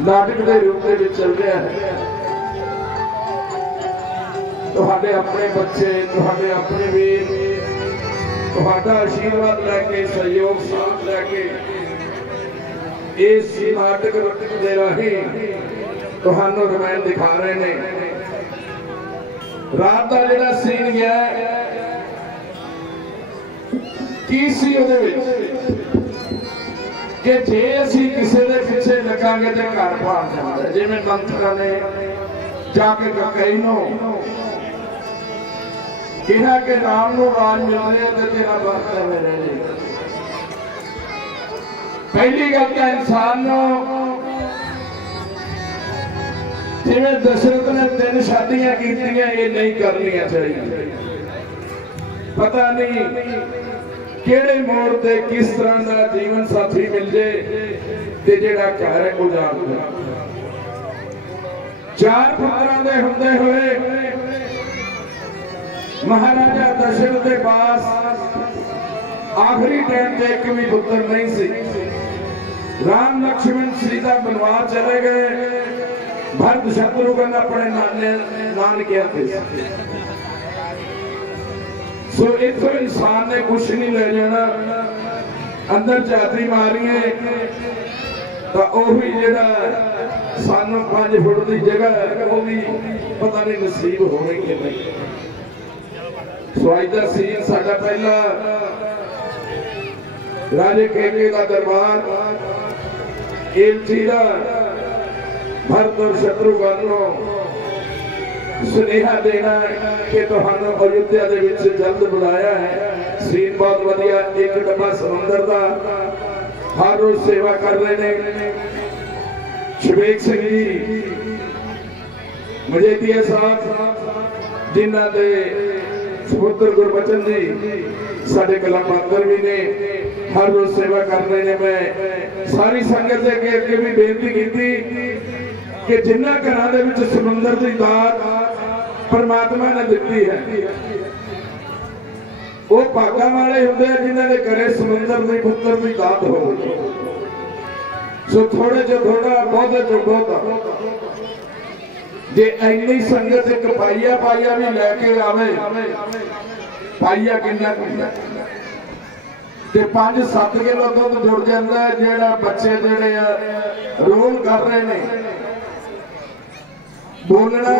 नाटक के रूप में चल रहा है। तुहाडे अपने बच्चे, तुहाडे अपने वीर, तुहाडा आशीर्वाद लैके, सहयोग साथ लैके इस नाटक के राही तुहानू रमायण दिखा रहे ने। रात का जिहड़ा सीन गया की सी उहदे विच कि जे असीं किसी दे पिछे लगांगे तो घर भाग जांदा है। जिवें मंत्रा ने जाके ककई नूं कहा कि राम नूं राज मिले तो तेरा वक्त में रह जाएगा। पहली गल तो इंसान जिवें दशरथ ने 3 शादियां कीतियां, ये नहीं करनियां चाहिए। पता नहीं केड़े मोड़ ते किस तरह का जीवन साथी मिल जाए ते जेड़ा घर है उजाड़ दे। 4 पुत्रां दे हुंदे होए महाराजा दशरथ के पास आखिरी टाइम ते एक भी पुत्र नहीं सी। राम लक्ष्मण सीता बनवास चले गए, भरत शत्रुघ्न अपने नानकिया थे। सो इथों इंसान ने कुछ नहीं ले जाना, अंदर झाती मारिए तो ओही जिहड़ा सानू 5 फुट की जगह है वो भी पता नहीं नसीब होने कि नहीं। सो अज का सीन साडा पहला राजे केके का दरबार एलची का भरत और शत्रुघ्न को सुनेहा देना कि तुहानू अयोध्या दे विच जल्द बुलाया है। सीन बहुत वधिया, एक डब्बा समुंदर का हर रोज सेवा कर रहे ने। शबेक सिंह जी मजेतिया साहब जिन्हां दे सपुत्र गुरबचन जी साडे कलाकार भी ने, हर रोज सेवा कर रहे ने। मैं सारी संगत के अगे भी बेनती की कि जिन्ना घरां दे विच समुंदर की दात परमात्मा ने दी है वो भागा वाले होंगे जिन्होंने घरे समुंदर की पुत्र की दात हो। सो थोड़े जो थोड़ा बहुत जो बहुत जे इन्नी संगत एक पाइया पाइया भी लैके आवे, पाइया किन्ना 5-7 किलो दुध जुड़ जाता है। जेड़ा बच्चे जेड़े रोल कर रहे ने, बोलना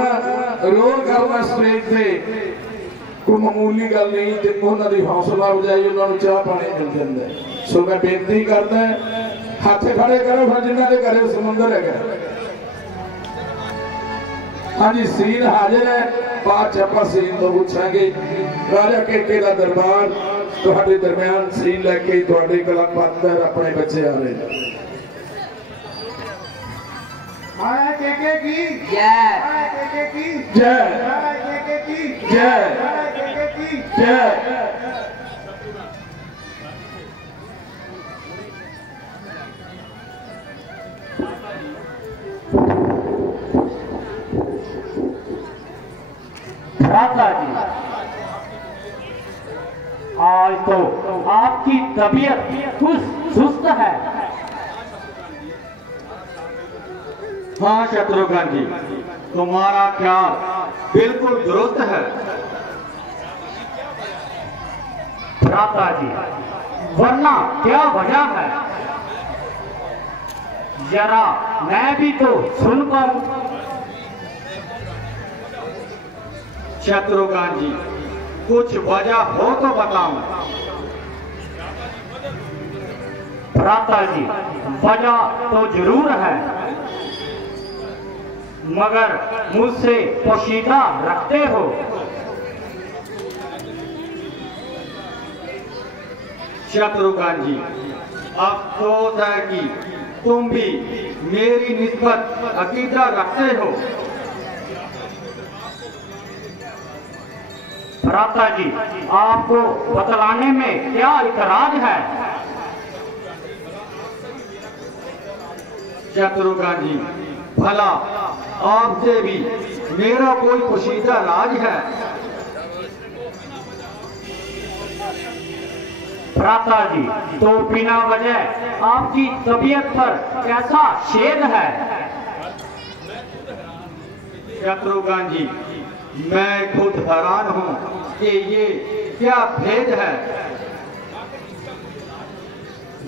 रोल करना स्टेज से कोई मामूली गल नहीं। उन्होंने हौसला अफजाई, उन्होंने चाह पानी मिल जाता है। सो मैं बेनती करदा हाथ खड़े करो फिर जिन्होंने घरे समुंदर है। हाँ जी सीन हाजिर है, बाद च आपां सीन तो पूछांगे। राजा केके का दरबार तुहाडे दरम्यान सीन लैके तुहाडे कलाकार अपने बच्चे आ रहे हैं। हाय केके की जय, हाय केके की जय, हाय केके की जय, हाय केके की जय। भ्राता जी, आज तो आपकी तबीयत सुस्त है। हाँ शत्रुघ्न जी, तुम्हारा ख्याल बिल्कुल दुरुस्त है। भ्राता जी, वरना क्या वजह है, जरा मैं भी तो सुन पाऊं। शत्रुघ्न जी, कुछ वजह हो तो बताऊं। भ्राता जी, वजह तो जरूर है, मगर मुझसे पोशीदा रखते हो। शत्रुघ्न जी, अफसोस है कि तुम भी मेरी निस्बत अकीदा रखते हो। भ्राता जी, आपको बतलाने में क्या इतराज है? शत्रुघ्न जी, भला आपसे भी मेरा कोई पोशीदा राज है? भ्राता जी, तो बिना वजह आपकी तबीयत पर कैसा शेद है? शत्रुघ्न जी, मैं खुद हैरान हूं कि ये क्या भेद है।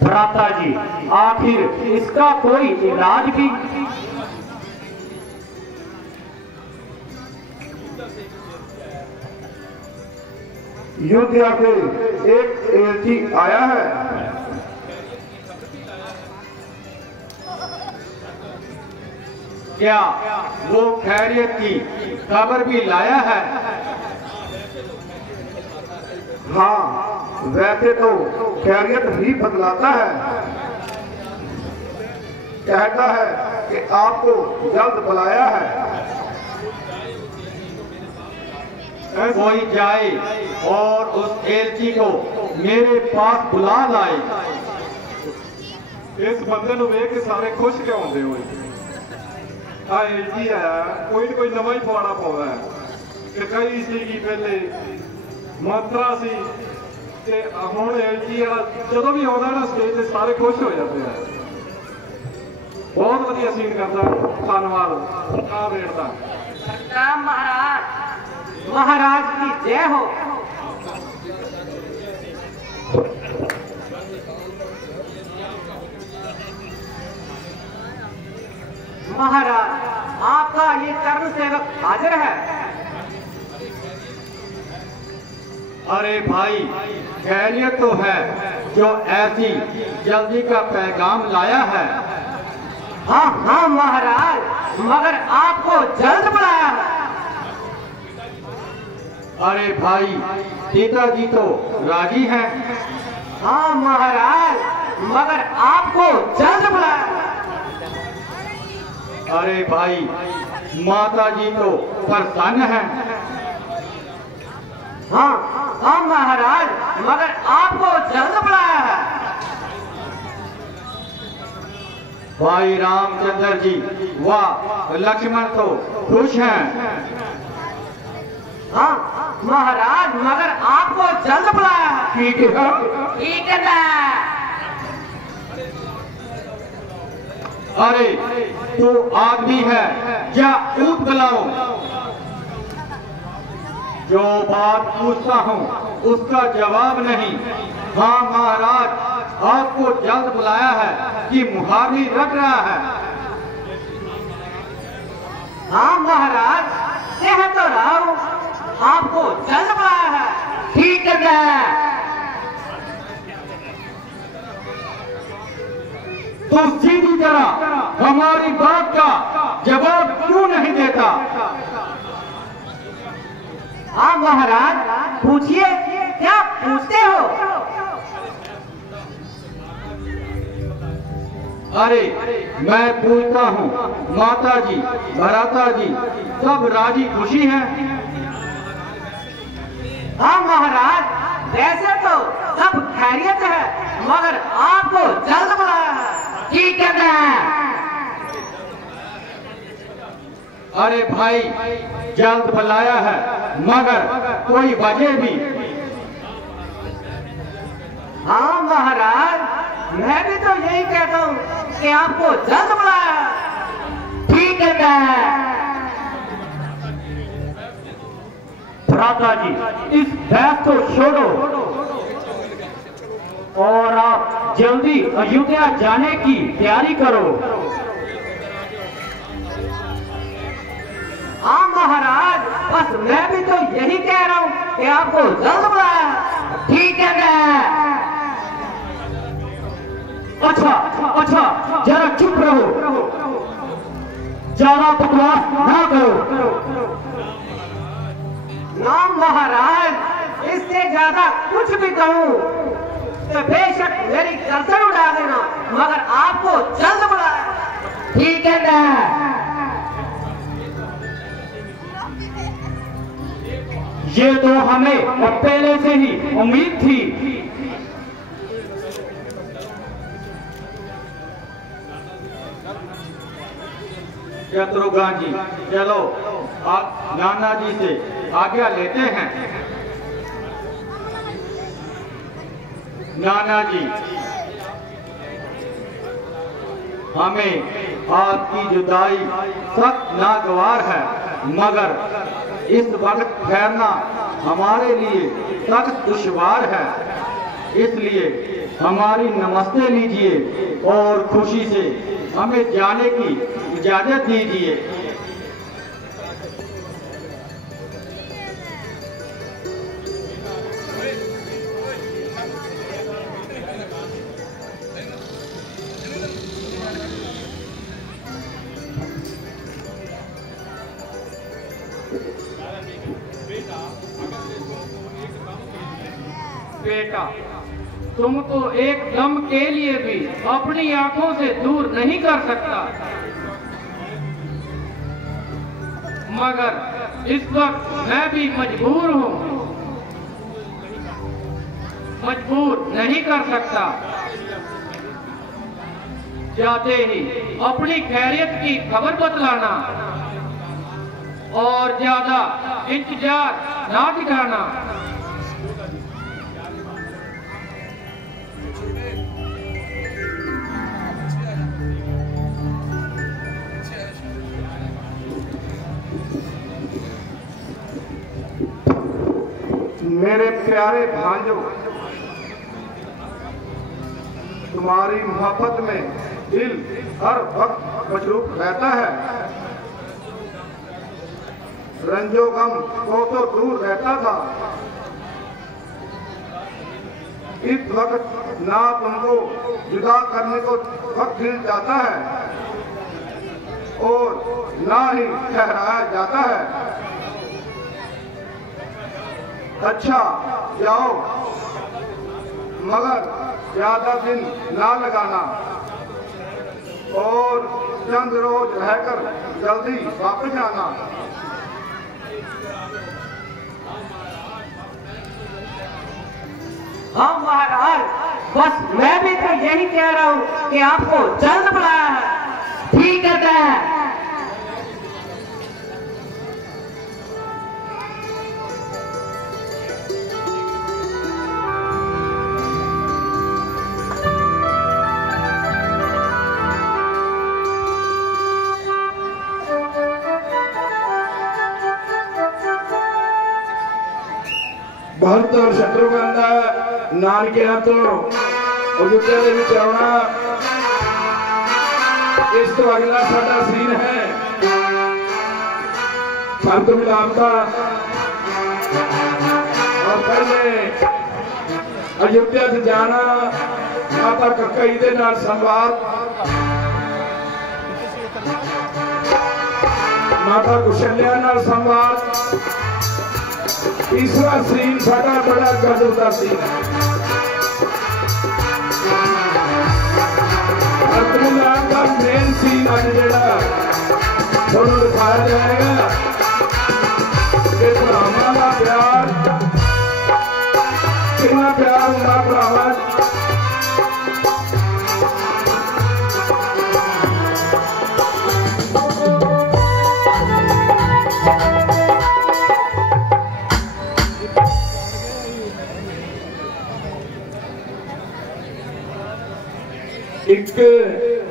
भ्राता जी, आखिर इसका कोई इलाज भी? युद्ध से एक एलची आया है। क्या वो खैरियत की खबर भी लाया है? हाँ, वैसे तो खैरियत ही बतलाता है। कहता है कि आपको जल्द बुलाया है। कोई जाए और उस एलची को मेरे पास बुला लाए। इस बंदे ਨੂੰ ਵੇਖ ਕੇ ਸਾਰੇ ਖੁਸ਼ ਕਿਉਂ ਹੁੰਦੇ ਹੋਏ? ਆ ਐਲਜੀ ਆਇਆ, ਕੋਈ ਨਾ ਕੋਈ ਨਵਾਂ ਹੀ ਪਵਾੜਾ ਪਾਉਂਦਾ ਹੈ ਕਿ ਕਈ ਸੀਗੀ ਪਹਿਲੇ ਮਾਤਰਾ ਸੀ ਤੇ ਹੁਣ ਐਲਜੀ ਵਾਲਾ ਜਦੋਂ ਵੀ ਆਉਂਦਾ ਨਾ ਸਟੇਜ ਤੇ ਸਾਰੇ ਖੁਸ਼ ਹੋ ਜਾਂਦੇ ਆ। ਬਹੁਤ ਵਧੀਆ ਸੀਨ ਕਰਦਾ, ਧੰਨਵਾਦ ਆ ਰੇਟ ਦਾ। राम महाराज, महाराज की जय हो। महाराज, आपका ये चरण सेवक हाजिर है। अरे भाई, खैरियत तो है जो ऐसी जल्दी का पैगाम लाया है। हाँ हाँ महाराज, मगर आपको जल्द बुलाया है। अरे भाई, पिताजी तो राजी हैं। हाँ महाराज, मगर आपको जल्द बुलाया है। अरे भाई, माता जी तो प्रसन्न हैं। हाँ हाँ महाराज, मगर आपको जल्द बुलाया है। भाई रामचंद्र जी व लक्ष्मण तो खुश हैं। हाँ महाराज, मगर आपको जल्द बुलाया है। ठीक है। ठीक है। अरे तू आदमी है या ऊंट बुलाओ? जो बात पूछता हूँ उसका जवाब नहीं। हाँ महाराज, आपको जल्द बुलाया है कि मुहावरी रट रहा है। हाँ महाराज, कह तो रहा हूँ, आपको जल्द बुलाया है। ठीक है। तो सीधी तरह हमारी बात का जवाब क्यों नहीं देता? हाँ महाराज, पूछिए, क्या पूछते हो? अरे मैं पूछता हूँ, माता जी, भ्राता जी सब राजी खुशी हैं? हाँ महाराज, वैसे तो सब खैरियत है, मगर आपको जल्द बुलाया है। ठीक है। अरे भाई, जल्द बुलाया है मगर कोई वजह भी? हाँ महाराज, मैं भी तो यही कहता हूँ कि आपको जल्द बुलाया है। ठीक है। भ्राता जी, इस बहस को छोड़ो और आप जल्दी अयोध्या जाने की तैयारी करो। हाँ महाराज, बस मैं भी तो यही कह रहा हूँ कि आपको जल्द बुलाया है। ठीक है। अच्छा अच्छा, जरा चुप रहो, ज्यादा बकवास ना करो। ना महाराज, इससे ज्यादा कुछ भी कहूँ तो बेशक मेरी गर्दन उड़ा देना, मगर आपको जल्द बुलाया। ठीक है। ये तो हमें पहले से ही उम्मीद थी। शत्रुघ्न जी, चलो आप नाना जी से आज्ञा लेते हैं। नाना जी, हमें आपकी जुदाई सख्त नागवार है, मगर इस वक्त ठहरना हमारे लिए सख्त दुश्वार है। इसलिए हमारी नमस्ते लीजिए और खुशी से हमें जाने की इजाजत दीजिए। बेटा, तुमको एक दम के लिए भी अपनी आंखों से दूर नहीं कर सकता, मगर इस वक्त मैं भी मजबूर हूँ, मजबूर नहीं कर सकता। जाते ही अपनी खैरियत की खबर बतलाना और ज्यादा इंतजार ना दिखाना। मेरे प्यारे भांजो, तुम्हारी मोहब्बत में दिल हर वक्त मशरूफ रहता है। रंजो गम तो दूर रहता था, इस वक्त ना तुमको जुदा करने को वक्त दिल जाता है और ना ही ठहराया जाता है। अच्छा जाओ, मगर ज्यादा दिन ना लगाना और चंद रोज रहकर जल्दी वापस आना। हाँ महाराज, बस मैं भी तो यही कह रहा हूँ कि आपको जल्द बुलाया है। ठीक है। भरत और शत्रुघ्न का नानकिया तो अयोध्या ਦੇ ਵਿੱਚ ਆਉਣਾ। इस तो अगला साडा सीन है संत मिलाप का। और पहले अयोध्या से जाना, माता कक्कई दे नाल संवाद, माता कुशल्या नाल संवाद। तीसरा सीन साडा बड़ा गजब का सीन है। का मेन सीन अज जेड़ा थोड़ा दिखाया जाएगा कि भरावां दा प्यार कितना प्यार होंदा भरावां। एक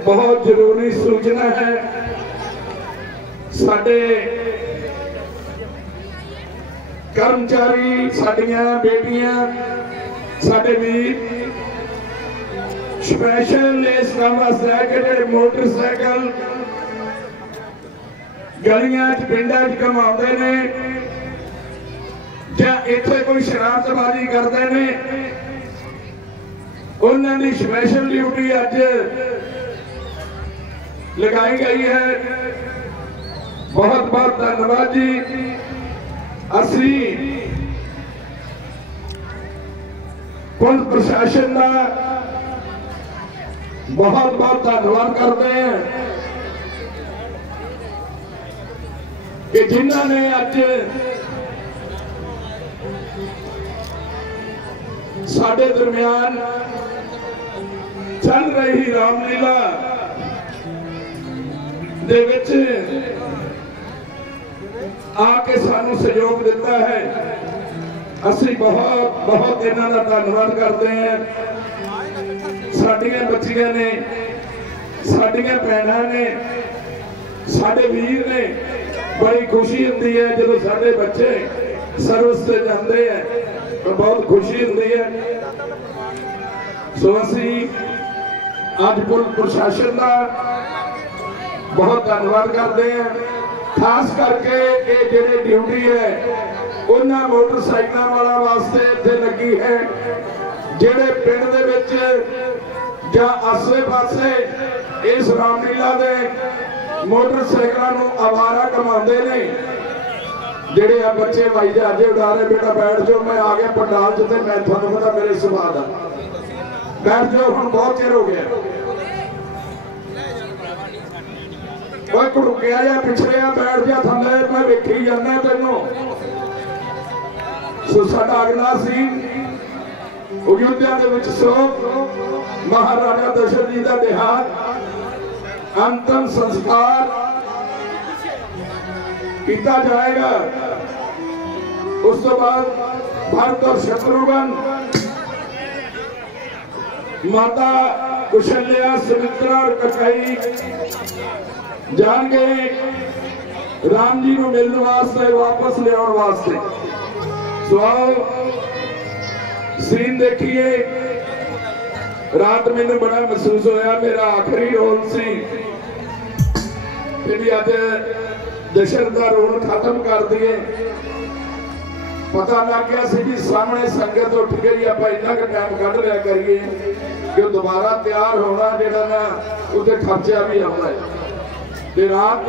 बहुत जरूरी सूचना है। साडे कर्मचारी, साडियां बेटियां, साडे वीर स्पेशल इस काम वास्ते कि जिहड़े मोटरसाइकिल गलियां च पिंडां च घुमाउंदे ने जां इत्थे कोई शरारतबाजी करदे ने, उन्होंने स्पेशल ड्यूटी अज लगाई गई है। बहुत बहुत धन्यवाद जी। असी पुलिस प्रशासन का बहुत बहुत धन्यवाद करते हैं कि जिन्होंने अज साडे दरमियान चल रही रामलीला दे विच आके सानू सहयोग दिता है। असी बहुत बहुत इन्हां दा धन्यवाद करते हैं। साडियां बच्चियां ने, साडियां भैणां ने, साडे वीर ने। बड़ी खुशी होती है जो साडे बच्चे सर्विस से जाते हैं, तो बहुत खुशी होती है। सो असीं अज पुलिस प्रशासन का बहुत धन्यवाद करते हैं। खास करके ये जिहड़ी ड्यूटी है उन्हां मोटरसाइकिल वाला वास्ते इत्थे लगी है, जिहड़े पिंड दे विच जां आसे पासे इस रामलीला दे मोटरसाइकिलों नूं आवारा घुमाउंदे ने। जिहड़े आ बच्चे भाई जहाजे उड़ा रहे, बेटा बैठ जाओ, मैं आ गया पंडाल च ते मैं तुहानूं पता मेरे सुभाऽ दा, बैठ जाओ, हुण बहुत चिर हो गया। रुकिया या पिछड़िया बैठ जा थले, मैं वेखी जाना तेनों। सो साडा अगला सीन अयोध्या दे विच सोग महाराजा दशरथ जी का देहांत, अंतिम संस्कार किया जाएगा। उस तो बाद भरत और शत्रुघ्न, माता कुशल्या, सुमित्रा और कैकेयी जान गए राम जी को मिलने वास्ते, वापस ले आने वास्ते। सो आओ सीन देखिए। रात मैंने बड़ा महसूस होया, मेरा आखिरी रोल सी, फिर अज दशरथ का रोल खत्म कर दिए। पता लग गया सी जी सामने संगत उठ गई, आप इन्ना का टाइम कढ़ लिया करिए कि दोबारा तैयार होना जो ना उसे खर्चा भी आना है। रात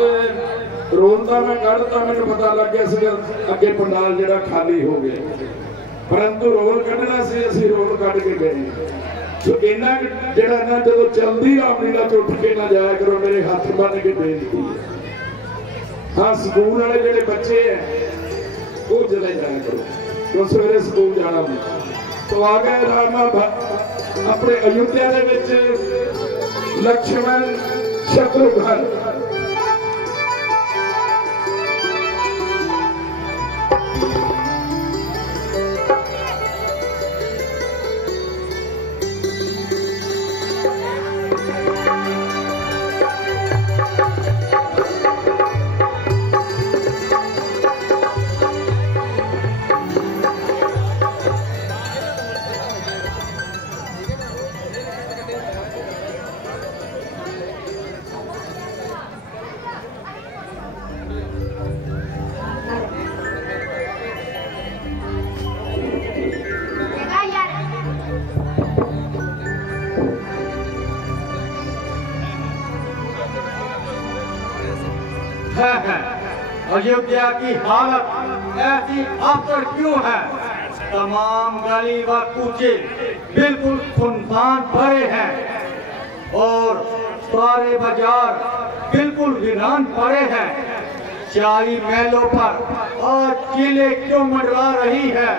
रोल का मैं कढ़ता, मैंने पता लग गया अगे पंडाल जो खाली हो गया, परंतु रोल कढ़ना से असी रोल कढ़ के गए। तो इन्ना जरा ना जो चलती रामलीला च उठ के ना जाया करो, मेरे हाथ बन के बेनती है। हाँ स्कूल वाले जोड़े बच्चे हैं वो चले जाया करो, तो सवेरे स्कूल जाना भी। तो आ गए रामा अपने अयोध्या के विच लक्ष्मण शत्रुघ्न। अयोध्या की हालत ऐसी आखिर क्यों है? तमाम गली व कूचे बिल्कुल सुनसान भरे हैं और सारे बाजार बिल्कुल वीरान पड़े हैं। चारी महलों पर आज चीलें क्यों मंडरा रही है?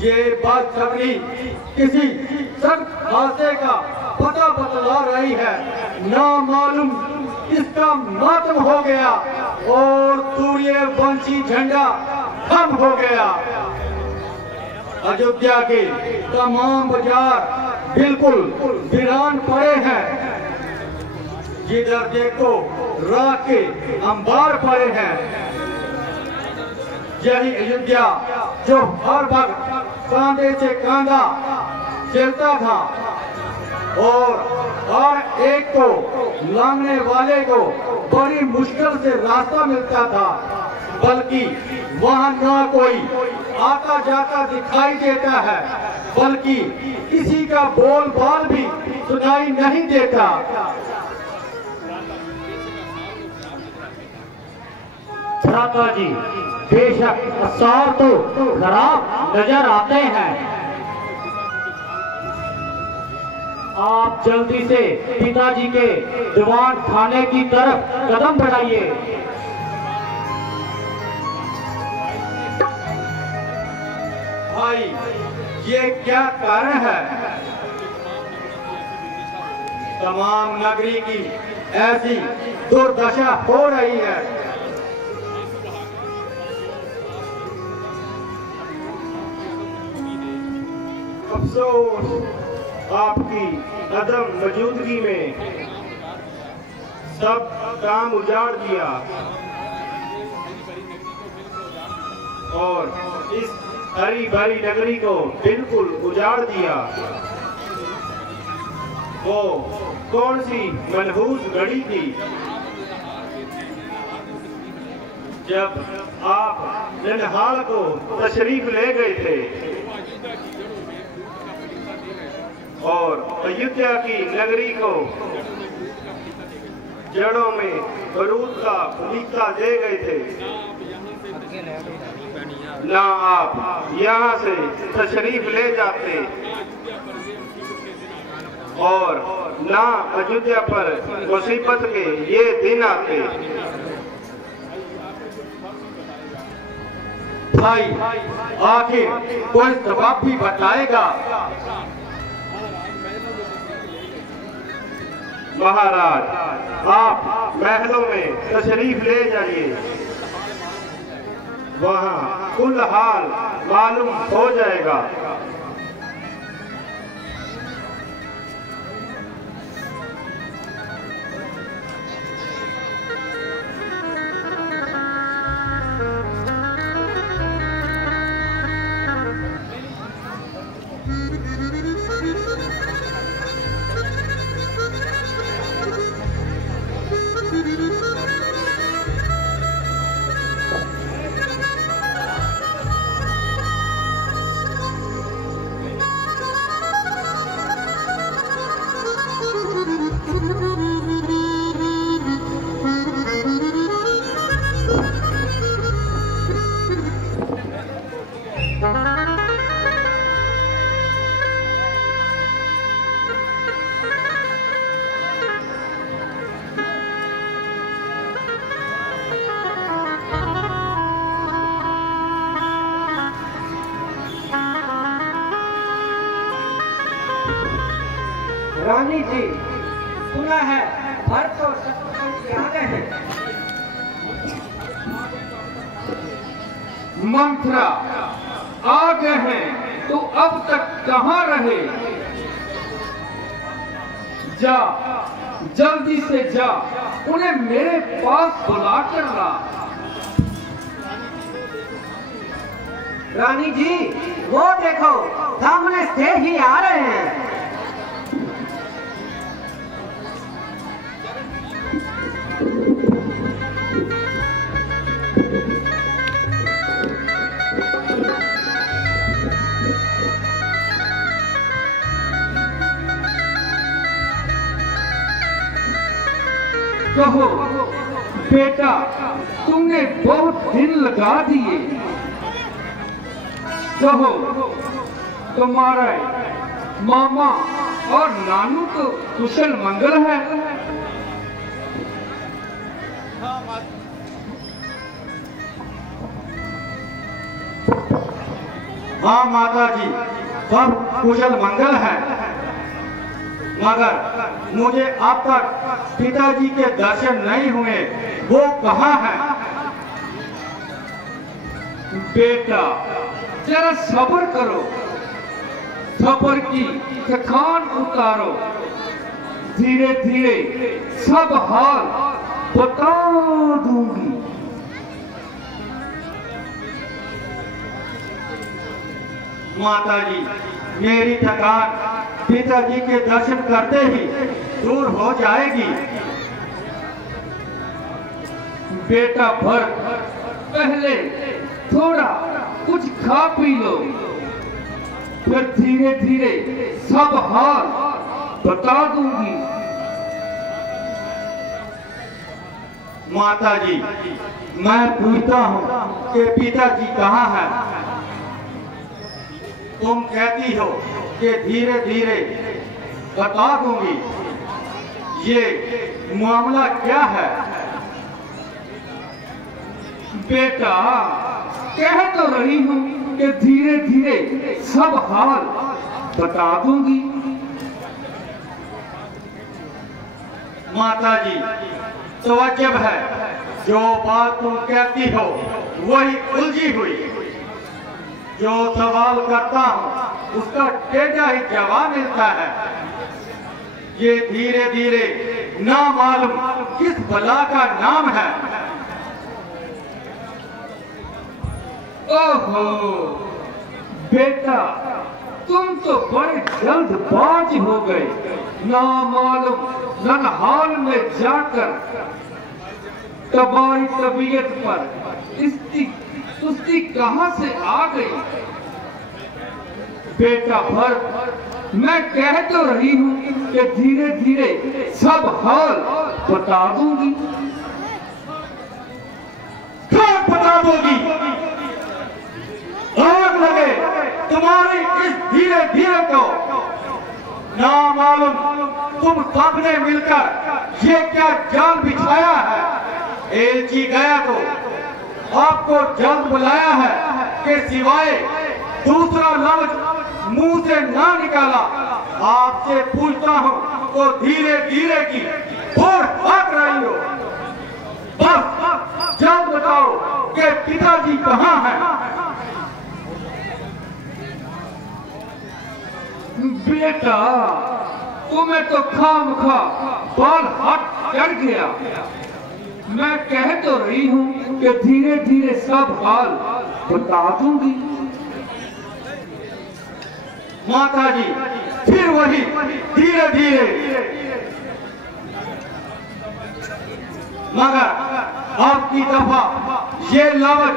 ये बात सबरी किसी सख्त हादसे का पता बतला रही है। ना मालूम इसका मातम हो गया और सूर्यवंशी झंडा खत्म हो गया। अयोध्या के तमाम बाजार बिल्कुल वीरान पड़े हैं। जिधर देखो राख के अंबार पड़े हैं। यही अयोध्या जो हर वक्त कांधे से कांधा चलता था और हर एक को लांघने वाले को बड़ी मुश्किल से रास्ता मिलता था, बल्कि वहां ना कोई आता जाता दिखाई देता है, बल्कि किसी का बोल बाल भी सुनाई नहीं देता। भ्राता जी, बेशक असौर तो खराब नजर आते हैं। आप जल्दी से पिताजी के दीवान खाने की तरफ कदम बढ़ाइए। भाई, ये क्या कारण है? तमाम नगरी की ऐसी दुर्दशा हो रही है। अफसोस आपकी अदम मौजूदगी में सब काम उजाड़ दिया और इस हरी भरी नगरी को बिल्कुल उजाड़ दिया। वो कौन सी मनहूस घड़ी थी जब आप ननिहाल को तशरीफ ले गए थे और अयोध्या की नगरी को जड़ों में बरूद का बगीचा दे गए थे। ना आप यहाँ से तशरीफ ले जाते और ना अयोध्या पर मुसीबत के ये दिन आते। भाई आखिर कोई जवाब भी बताएगा? महाराज, आप महलों में तशरीफ ले जाइए, वहाँ कुल हाल मालूम हो जाएगा। रानी जी, सुना है भरत और शत्रुघ्न आ गए हैं। मंत्रा आ गए हैं तो अब तक कहाँ रहे? जा, जल्दी से जा, उन्हें मेरे पास बुला कर ला। रानी जी, वो देखो सामने से ही आ रहे हैं। कहो बेटा, तुमने बहुत दिन लगा दिए। कहो तुम्हारे मामा और नानू तो कुशल मंगल है? हाँ माता जी, सब कुशल मंगल है, मगर मुझे अब तक पिताजी के दर्शन नहीं हुए। वो कहाँ है? बेटा जरा सब्र करो, सब्र की थकान उतारो, धीरे धीरे सब हाल बता दूंगी। माता जी, मेरी थकान पिताजी के दर्शन करते ही दूर हो जाएगी। बेटा भरत, पहले थोड़ा कुछ खा पी लो, फिर धीरे धीरे सब हाल बता दूंगी। माता जी, मैं पूछता हूँ कि पिताजी कहाँ है? तुम कहती हो कि धीरे धीरे बता दूंगी। ये मामला क्या है? बेटा कह तो रही हूँ कि धीरे धीरे सब हाल बता दूंगी। माता जी, तो अजब है, जो बात तुम कहती हो वही उलझी हुई, जो सवाल करता हूं उसका टेढ़ा ही जवाब मिलता है। ये धीरे धीरे ना मालूम किस बला का नाम है। ओहो बेटा, तुम तो बड़े जल्दबाज हो गए। ना मालूम ननहाल में जाकर तुम्हारी तबीयत पर इसकी सुस्ती कहां से आ गई। बेटा भर, मैं कह तो रही हूं कि धीरे धीरे सब हाल बता दूंगी। क्या बता दोगी? आग लगे तुम्हारी इस धीरे धीरे को। ना मालूम तुम सबने मिलकर ये क्या जाल बिछाया है। एलची गया तो आपको जल्द बुलाया है कि सिवाय दूसरा लफ्ज मुंह से ना निकाला। आपसे पूछता हूं तो धीरे धीरे की और भाग रही हो। बस जल्द बताओ कि पिताजी कहाँ हैं। बेटा तुम्हें तो खामखा बाल हाथ चढ़ गया। मैं कह तो रही हूं कि धीरे धीरे सब हाल बता दूंगी। माता जी फिर वही धीरे धीरे। मगर आपकी दफा ये लफ्ज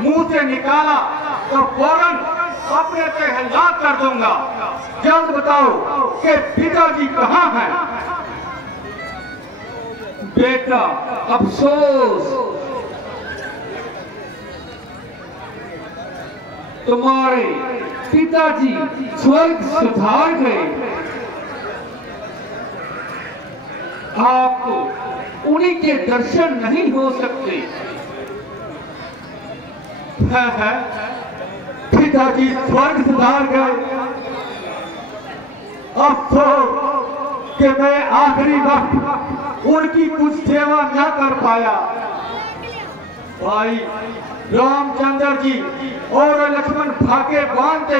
मुंह से निकाला तो फौरन अपने से हलाक कर दूंगा। जल्द बताओ कि पिताजी कहाँ हैं। बेटा अफसोस, तुम्हारे पिताजी स्वर्ग सुधार गए। आपको उन्हीं के दर्शन नहीं हो सकते। है पिताजी स्वर्ग सुधार गए। अफसोस कि मैं आखिरी वक्त उनकी कुछ सेवा न कर पाया। भाई रामचंद्र जी और लक्ष्मण भागे बांधते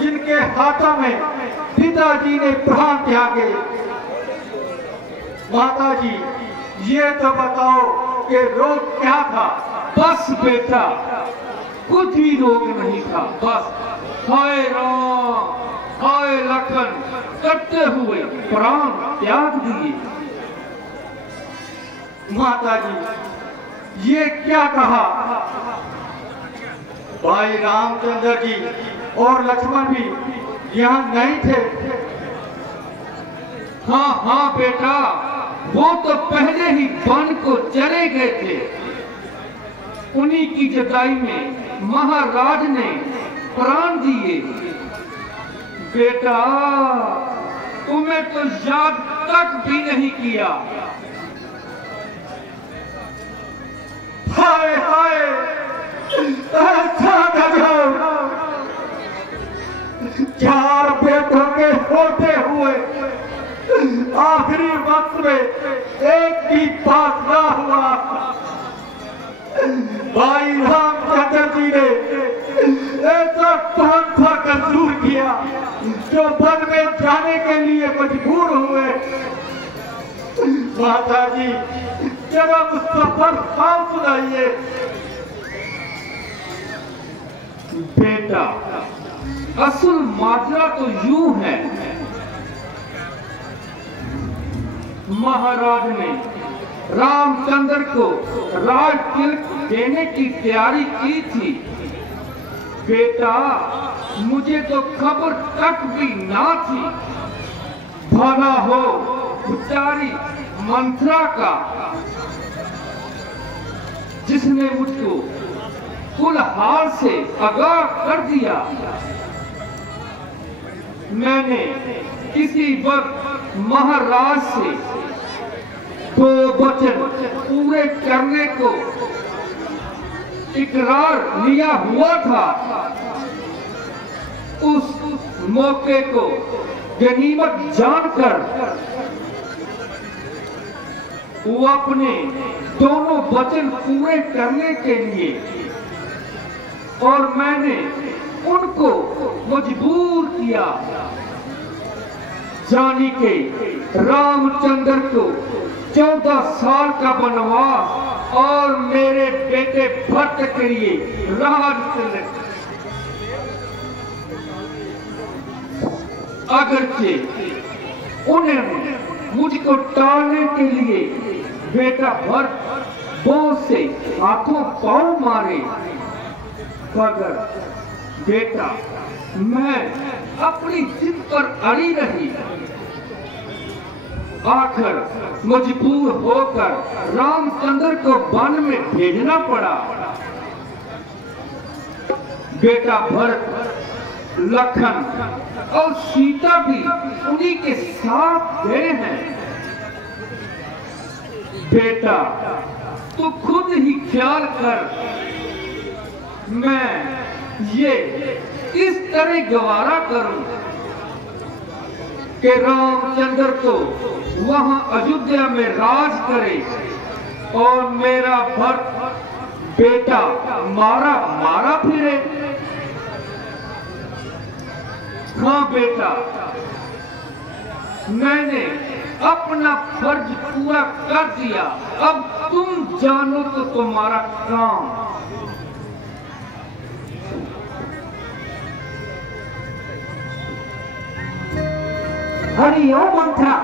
जिनके हाथों में पिताजी ने प्राण त्यागे। माता जी ये तो बताओ कि रोग क्या था। बस बेटा कुछ भी रोग नहीं था। बस हाय राम हाय लखन करते हुए प्राण त्याग दिए। माता जी ये क्या कहा। भाई रामचंद्र जी और लक्ष्मण भी यहाँ नहीं थे। हाँ हाँ बेटा, वो तो पहले ही वन को चले गए थे। उन्हीं की जुदाई में महाराज ने प्राण दिए। बेटा तुम्हें तो याद तक भी नहीं किया। हाय हाय ऐसा गजब। 4 बेटों के होते हुए आखिरी वक्त में एक भी पास ना हुआ। भाई रामचंद्र जी ने ऐसा कौन सा कसूर किया जो वन में जाने के लिए मजबूर हुए। माता जी जरा मुस्तफर खान सुनाइए। बेटा असल माजरा तो यूं है, महाराज ने रामचंद्र को राज तिलक देने की तैयारी की थी। बेटा मुझे तो खबर तक भी ना थी। भला हो बेचारी मंत्रा का जिसने मुझको कुल हाल से आगाह कर दिया। मैंने किसी वक्त महाराज से 2 वचन पूरे करने को इकरार लिया हुआ था। उस मौके को गनीमत जानकर वो अपने दोनों वचन पूरे करने के लिए और मैंने उनको मजबूर किया। जानी के रामचंद्र को 14 साल का वनवास और मेरे बेटे भरत के लिए राज करने, अगरचे उन्हें मुझको टालने के लिए बेटा भरत बहुत से हाथों पांव मारे, मगर बेटा मैं अपनी जिद पर अड़ी रही। आखिर मजबूर होकर रामचंद्र को वन में भेजना पड़ा। बेटा भरत, लखन और सीता भी उन्हीं के साथ गए हैं। बेटा तू खुद ही ख्याल कर, मैं ये इस तरह गवारा करूं कि रामचंद्र को वहां अयोध्या में राज करे और मेरा भरत बेटा मारा मारा फिरे। हाँ बेटा, मैंने अपना फर्ज पूरा कर दिया, अब तुम जानो तो तुम्हारा काम। हरिओम मंत्रा,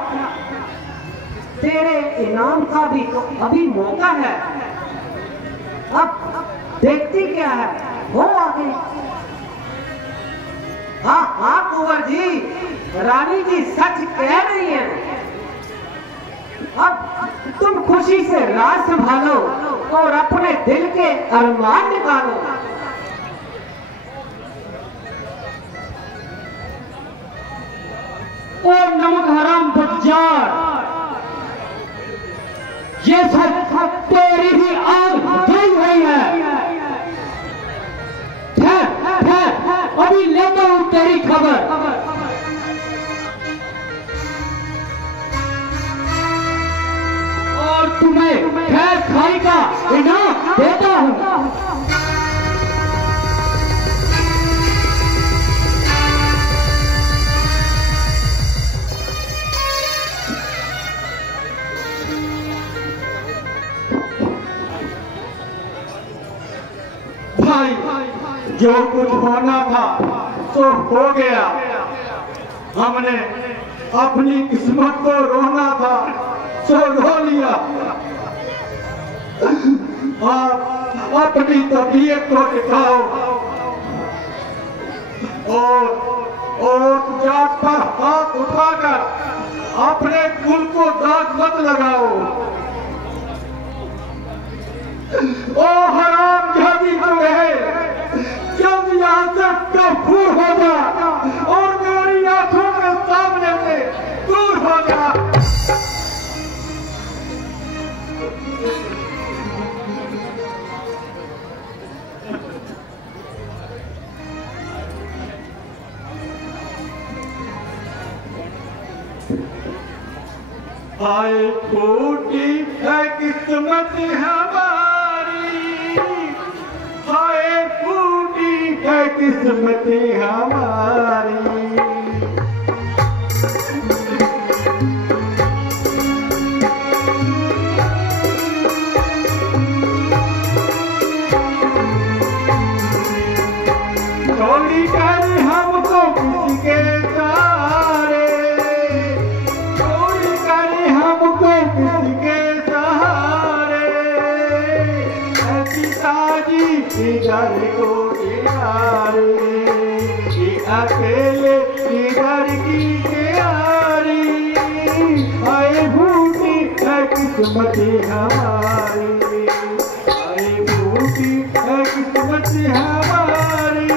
तेरे इनाम का भी तो अभी मौका है। अब देखती क्या है, हो आगे। हाँ हाँ कुंवर जी, रानी जी सच कह रही है। अब तुम खुशी से राज संभालो और अपने दिल के अरमान निकालो। और नमक हराम बच्चार, ये सब तेरी ही आग बुझाई हुई है। अभी लेता हूं तेरी खबर। और तुम्हें खैर खाई का इनाम देता हूं। जो कुछ होना था सो हो गया। हमने अपनी किस्मत को रोना था सो रो लिया। आप अपनी तबीयत को दिखाओ और जात पर हाथ उठाकर अपने कुल को दाग मत लगाओ। ओ हराम जाती जो है, जब यहाँ से कपूर हो जा और मेरी आंखों के सामने से दूर हो जा। आए फूटी है किस्मत हमारी, हाय फूटी है किस्मत हमारी। छोड़ी कर हमको किसके सहारे, छोड़ी कर हमको किसके सहारे। पिताजी इधर को किनारे, अकेले इधर की किनारी। आए भूटी है किस्मत हमारी, आए भूटी है किस्मत हमारी।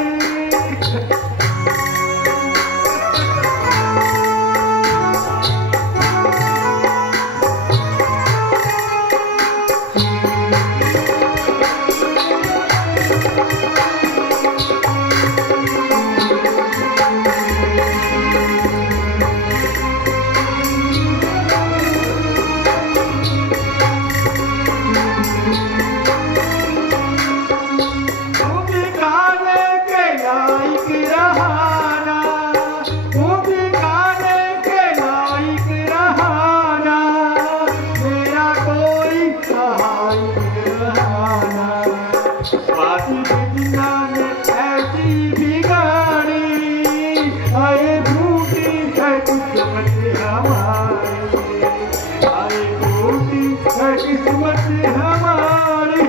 किस्मत हमारी।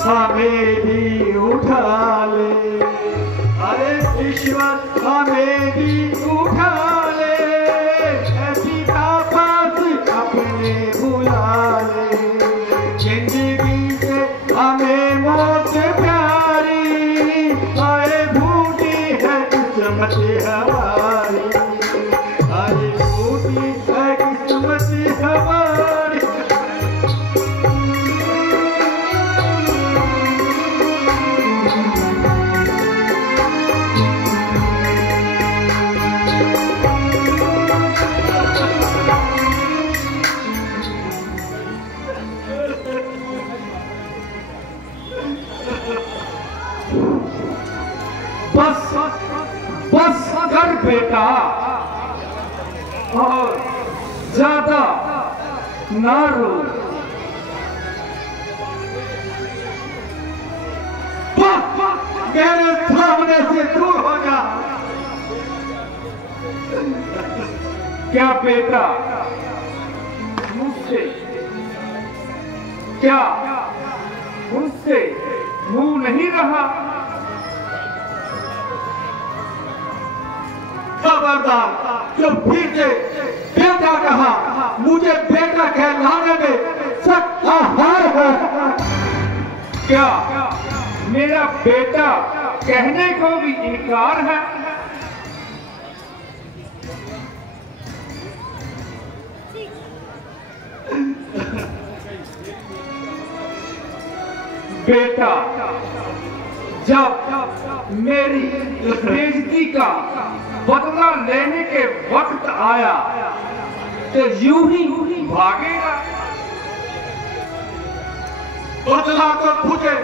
हमें भी उठा ले, अरे ईश्वर हमें भी उठा ले, ऐसी पास अपने बुला ले, जिंदगी से हमें मौत प्यारी, आए भूटी है किस्मत हमारी, आए भूटी है किस्मत हमारी। बस कर बेटा, और ज्यादा ना रो। मेरे सामने से दूर हो जा। क्या बेटा मुझसे क्या मुझसे मुंह नहीं रहा? खबरदार, जो फिर से बेटा कहा, मुझे बेटा कहलाने में सख्त हार है। क्या मेरा बेटा कहने को भी इनकार है? बेटा, जब मेरी बेइज्जती का बदला लेने के वक्त आया तो यूं ही भागेगा? बदला तो तुझे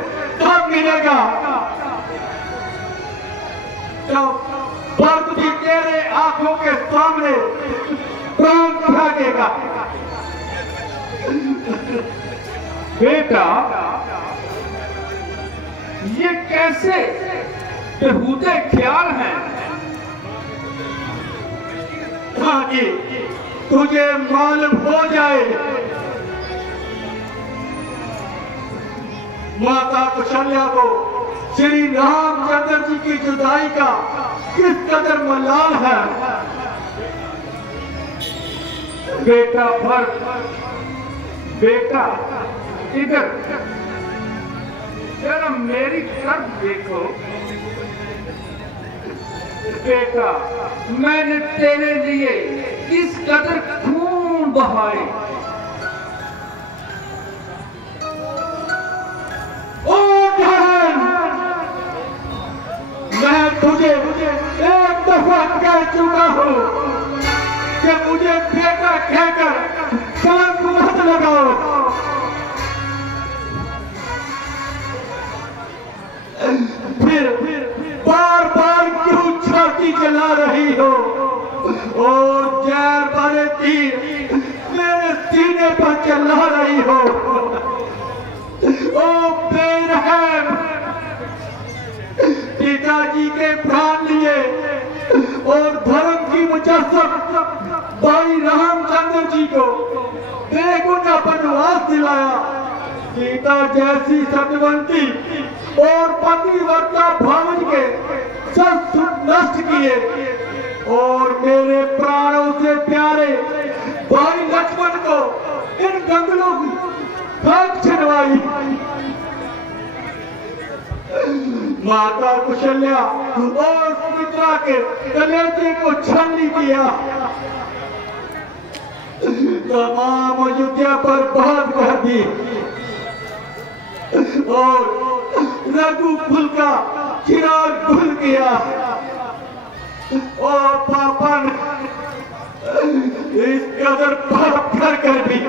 तब मिलेगा जब वक्त भी तेरे आंखों के सामने प्राण भागेगा। बेटा, ये कैसे बेहूदे ख्याल हैं? ताकि तुझे मालूम हो जाए माता कौशल्या को श्री रामचंद्र जी की जुदाई का किस कदर मलाल है। बेटा भरत, बेटा इधर जरा मेरी तरफ देखो। बेटा, मैंने तेरे लिए इस कदर खून बहाए। ओ बहन, मैं तुझे एक दफा कह चुका हूँ कि मुझे बेटा कहकर कलंक मत लगाओ। फिर बार बार क्यों छाती जला रही हो और जहर भरे तीर मेरे सीने पर चला रही हो? ओ बेरहम, पिताजी के प्राण लिए और धर्म की मुजस्सम भाई रामचंद्र जी को बेगुनाह बनवास दिलाया। सीता जैसी सतवंती और पतिव्रता भावज के सब नष्ट किए और मेरे प्राणों से प्यारे भाई लक्ष्मण को इन जंगलों की खाक छिड़वाई। माता कौशल्या और सुमित्रा के कलेजे को छलनी किया। तमाम अयोध्या पर बात कर दी और रघुकुल का चिराग भूल गया। और पापन इस कदर पाप कर भी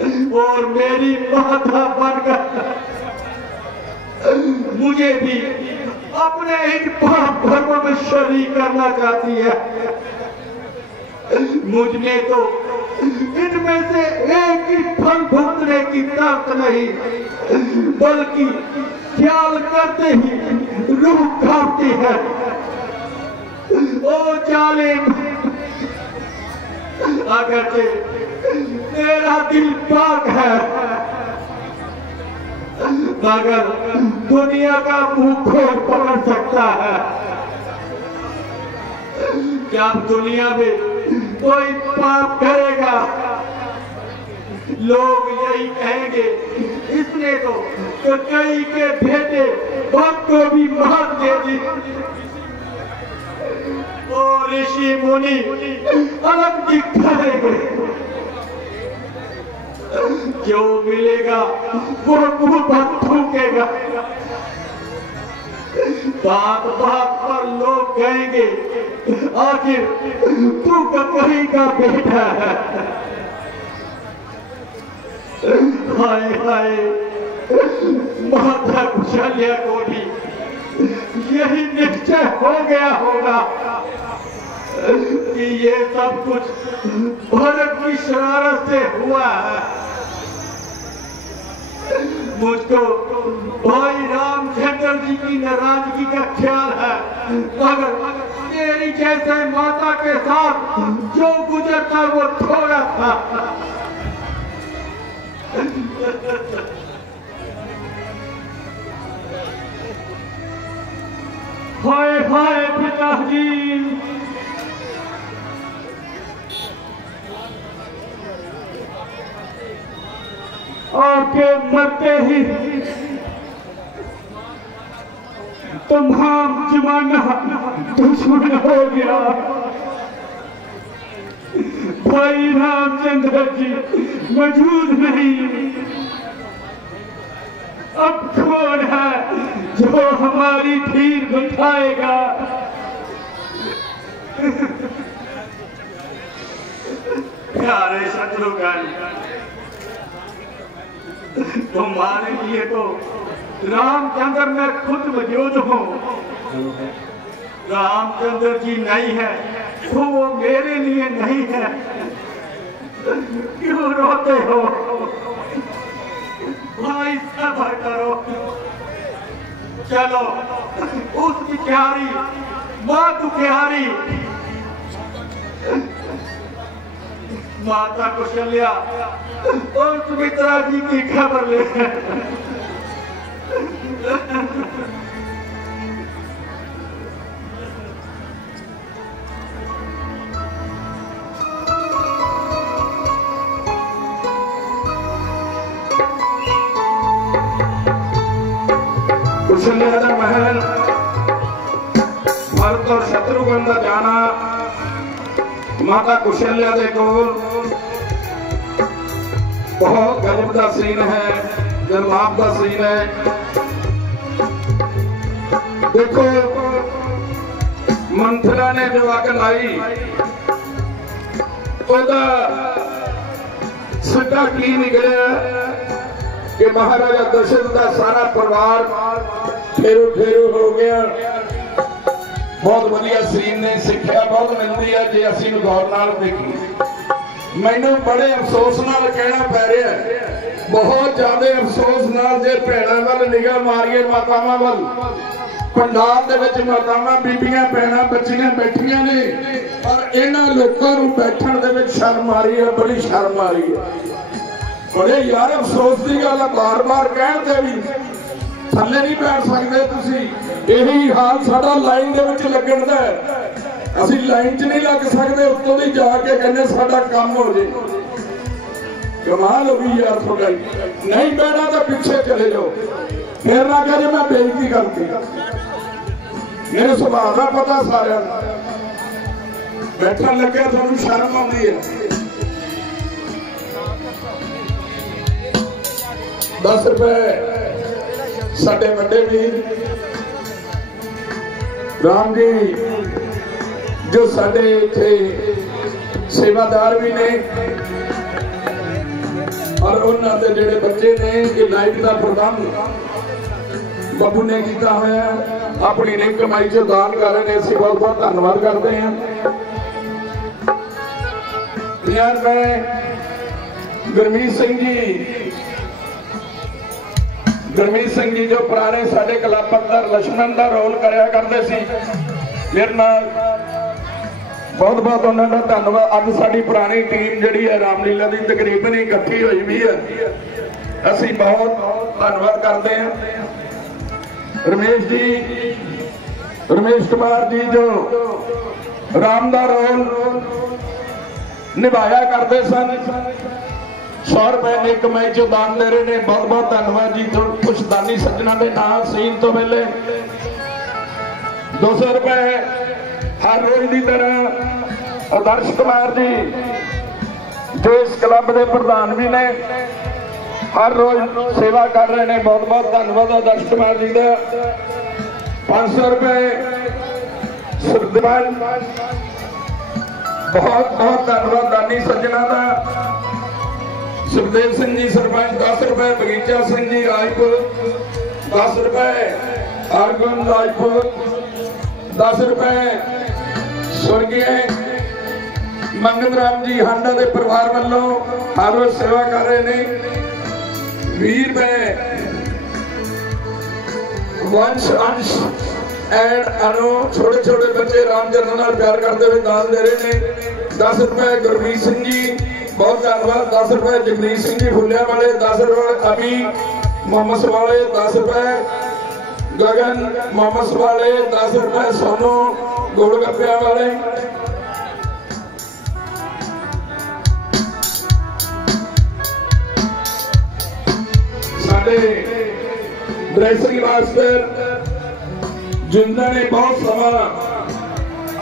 और मेरी माता बनकर मुझे भी अपने इन पाप धर्मों में शरीक करना चाहती है। मुझ में तो इनमें से एक ही फल भुगतने की ताकत नहीं, बल्कि ख्याल करते ही रूह कांपती है। ओ जालिम, अगरचे मेरा दिल पाक है, मगर दुनिया का मुंह खोल पकड़ सकता है। जब दुनिया में कोई पाप करेगा, लोग यही कहेंगे इसने तो कई के बेटे बाप को भी मार दे दी। और ऋषि मुनि अलग दिखाएंगे, जो मिलेगा वो मुंह पर थूकेगा। बात बात पर लोग कहेंगे आखिर तू कहीं का बेटा है। हाय हाय, माता कुशल्या को भी यही निश्चय हो गया होगा कि ये सब कुछ भरत की शरारत से हुआ है। मुझको भाई रामचंद्र जी की नाराजगी का ख्याल है, मगर तेरी जैसे माता के साथ जो गुजरता वो थोड़ा था। हाय हाय पिताजी, आपके मरते ही तमाम जमाना दुश्मन हो गया। भाई रामचंद्र जी मौजूद नहीं, अब कौन है जो हमारी धीर बिठाएगा? प्यारे शत्रुघ्न, तुम्हारे लिए तो रामचंद्र में खुद मौजूद हूँ। रामचंद्र जी नहीं है तो वो मेरे लिए नहीं है। क्यों रोते हो भाई? सब्र करो। चलो उस बिचारी माँ दुखियारी माता कुशल्या और सुमित्रा जी की खबर ले। कुशल्या का महल, भरत और शत्रुघ्न का जाना, माता कुशल्या के कोल बहुत गजब का सीन है, जन्माप का सीन है। देखो मंथरा ने जो आग लाई ओदा सिद्धा की निकलिया कि महाराजा दशरथ का सारा परिवार फेरू फेरू हो गया। बहुत वधिया सीन ने, सिक्ख्या बहुत मिलती है जे असीं गौर नाल देखी। मैनू बड़े अफसोस नाल कहना पै रहा है, बहुत ज्यादा अफसोस नाल जे भैणां वल निगाह मारीए, मातावां वल। पंडाल दे विच मातावां बीबियां भैणां बच्चियां बैठियां ने, पर इन्हां लोकां नूं बैठण दे विच शर्म आ रही है, बड़ी शर्म आ रही है। बड़े यार अफसोस की गल है, बार बार कहते भी थल्ले नहीं बैठ सकते तुसी। यही हाल साडा लाइन दे विच लगण दा है, असीं लाइन च नहीं लग सकते, उत्तों दी जाके कहने साडा काम हो जाए। कमाल हो गई यार थोड़ा। नहीं बैठा तो पीछे चले जाओ, फिर ना कहे मैं बेइज्जती करती। मेरे सुभाव का पता सारे बैठन लगे थोड़ी शर्म आती है। 10 रुपए साडे वड्डे वीर राम जी जो साडे इत्थे सेवादार भी ने और और उन्होंने जेडे बच्चे ने ये लाइट का प्रबंध बाबू ने किया होया अपनी ने कमाई चो दान कर रहे हैं। असीं बहुत बहुत धन्यवाद करते हैं। 50 रुपए गुरमीत सिंह जी जो पुराने साडे क्लब अंदर लक्ष्मण का रोल कराया करते सी मेरे नाल बहुत बहुत उन्होंने धन्यवाद। अज साडी पुरानी टीम जिहड़ी है रामलीला की तकरीबन इकट्ठी हुई भी है। असीं बहुत धन्यवाद करते हैं रमेश कुमार जी जो राम का रोल निभाया करते सन। 100 रुपए ने कमाई चो दान दे रहे हैं। बहुत बहुत धन्यवाद जी। कुछ दानी सज्जना के नाम सीन तो पहले 200 रुपए हर रोज की तरह आदर्श कुमार जी जो इस क्लब के प्रधान भी ने हर रोज सेवा कर रहे हैं। बहुत बहुत धन्यवाद आदर्श कुमार जी का। 500 रुपए सुरदेवाल बहुत बहुत धन्यवाद दानी सज्जना का। सुखदेव सिंह जी सरपंच 10 रुपए। बगीचा सिंह जी राजपुर 10 रुपए। अर्गुन राजपुर 10 रुपए। स्वर्गीय मंगन राम जी हांडा के परिवार वालों हर रोज सेवा कर रहे हैं। 20 रुपए वंश अंश एंड अनु छोटे छोटे बच्चे रामचरण नाल प्यार करते हुए दान दे रहे हैं। 10 रुपए गुरमीत सिंह जी बहुत धन्यवाद। 10 रुपए जगदीश सिंह जी फुलिया वाले। 10 रुपए अभी मोहम्मद वाले। 10 रुपए गगन मोहम्मद वाले। 10 रुपए सोनू गोलगप्पिया वाले। साडे ड्रेसिंग मास्टर जिन्होंने ने बहुत समा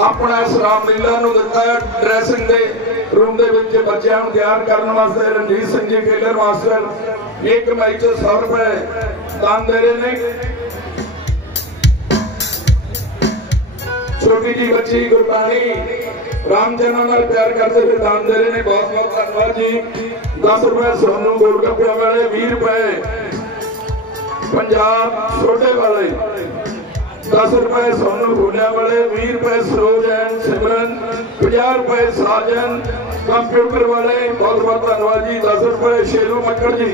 अपना इस रामलीला नूं दिता है। ड्रेसिंग दे रूम दे विच बच्चों को तैयार करने वास्ते रणजीत सिंह जी टेलर मास्टर एक कमाई चो 100 रुपए दान दे रहे हैं। छोटी जी बच्ची गुरबाणी रामचरण नाल प्यार करते हुए दान दे रहे हैं। बहुत बहुत धन्यवाद जी। 10 रुपए सोनू गोलगप्पिया वाले। 20 रुपए पंजाब छोटे वाले। 10 रुपए सोनू भूलिया वाले। 20 रुपए सरोज एंड सिमरन। 50 रुपए साजन कंप्यूटर वाले। बहुत बहुत धन्यवाद जी। 10 रुपए शेरू मक्कड़ जी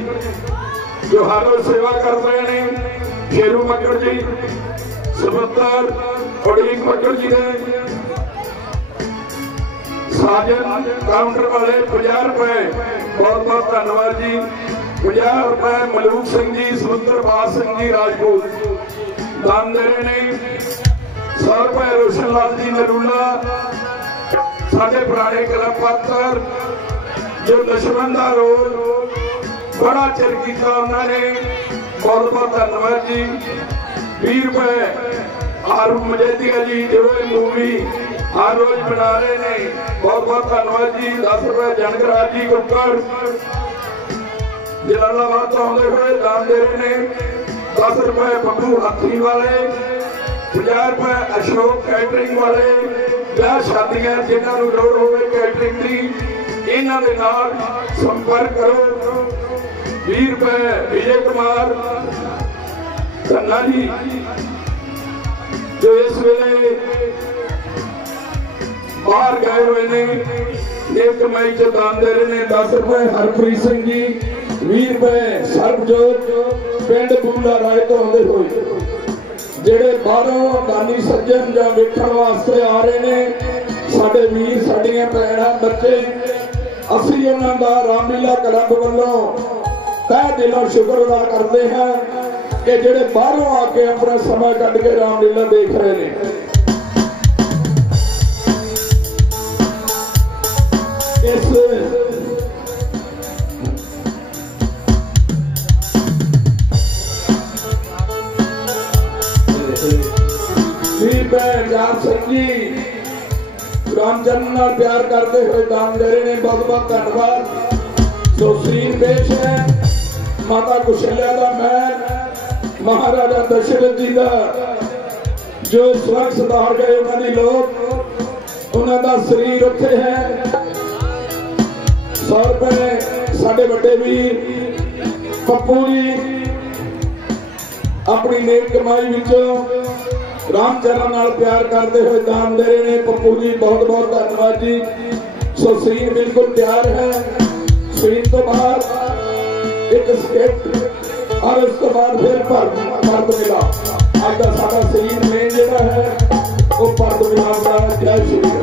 जो हर रोज सेवा कर रहे हैं। शेरू मक्कड़ जी। 77 उड़ीक मक्कड़ जी ने साजन काउंटर वाले। 50 रुपए बहुत बहुत धन्यवाद जी। 50 रुपए मलूक सिंह जी समुद्रपाल सिंह जी राजपूत दान दे रहे हैं। 100 रुपए रोशन लाल जी नरूला साढ़े पुराने क्लब पात्र जो लक्ष्मण का रोल बड़ा चिर किया उन्होंने। बहुत बहुत धन्यवाद जी। 20 रुपए आरू मजेदिया जी जो मूवी हर रोज बना रहे हैं। बहुत बहुत धन्यवाद जी। 10 रुपए जनगराज जी कुकर जलालाबाद तो आते हुए दान दे रहे हैं। 10 रुपए बब्बू हाथी वाले। 50 रुपए अशोक कैटरिंग वाले। ब्याह शादियां जिन्होंने लोड़ हो कैटरिंग की इन्हों के नाल संपर्क करो। 20 रुपए विजय कुमार खन्ना जी जो इस वेले बाहर गए हुए ने। एक कमाई च दान दे रहे हैं। 10 रुपए हरप्रीत सिंह जी। 20 रुपए सरबजोत पिंड बूला राय तो आते हुए जेडे बाहरों दानी सज्जन या वेखण वास्ते आ रहे ने साडे वीर साडियां भैणां बच्चे असीं उन्हां दा रामलीला क्लब वालों तह दिलों शुक्र अदा करते हैं कि जेडे बाहरों आके अपना समय कढ के रामलीला देख रहे हैं। इस रामचरण प्यार करते हुए दान दे रहे हैं। बहुत बहुत धन्यवाद। जो सीन पेश है माता कुशल्या का महल महाराजा दशरथ जी का जो स्वर्ग सुधार गए उन्होंने लोग उन्होंने शरीर उत्थे है। 100 रुपए साडे बड़े वीर पप्पू जी अपनी नेक कमाई विचों रामचरण नाल प्यार करते हुए दान दे रहे हैं। पप्पू जी बहुत बहुत धन्यवाद जी। सो सीन बिल्कुल तैयार है। सीन तो बाद एक स्किट और उसके बाद फिर पर्द मिला। आज का सारा सीन मेन जिहड़ा है वो पर्द मिलाप का। जय श्री राम।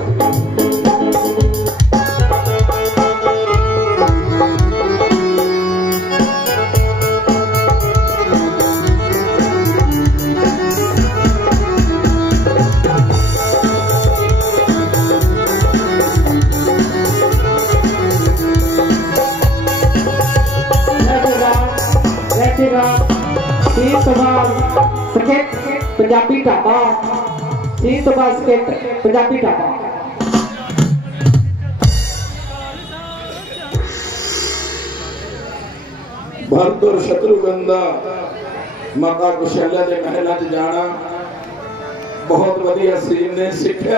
पंजाबी ढाबा सीन तो बाद स्किट पंजाबी ढाबा। भरत और शत्रुघ्न दा माता कुशल्या के महलों च जाना बहुत वधिया सीन ने सिक्ख्या।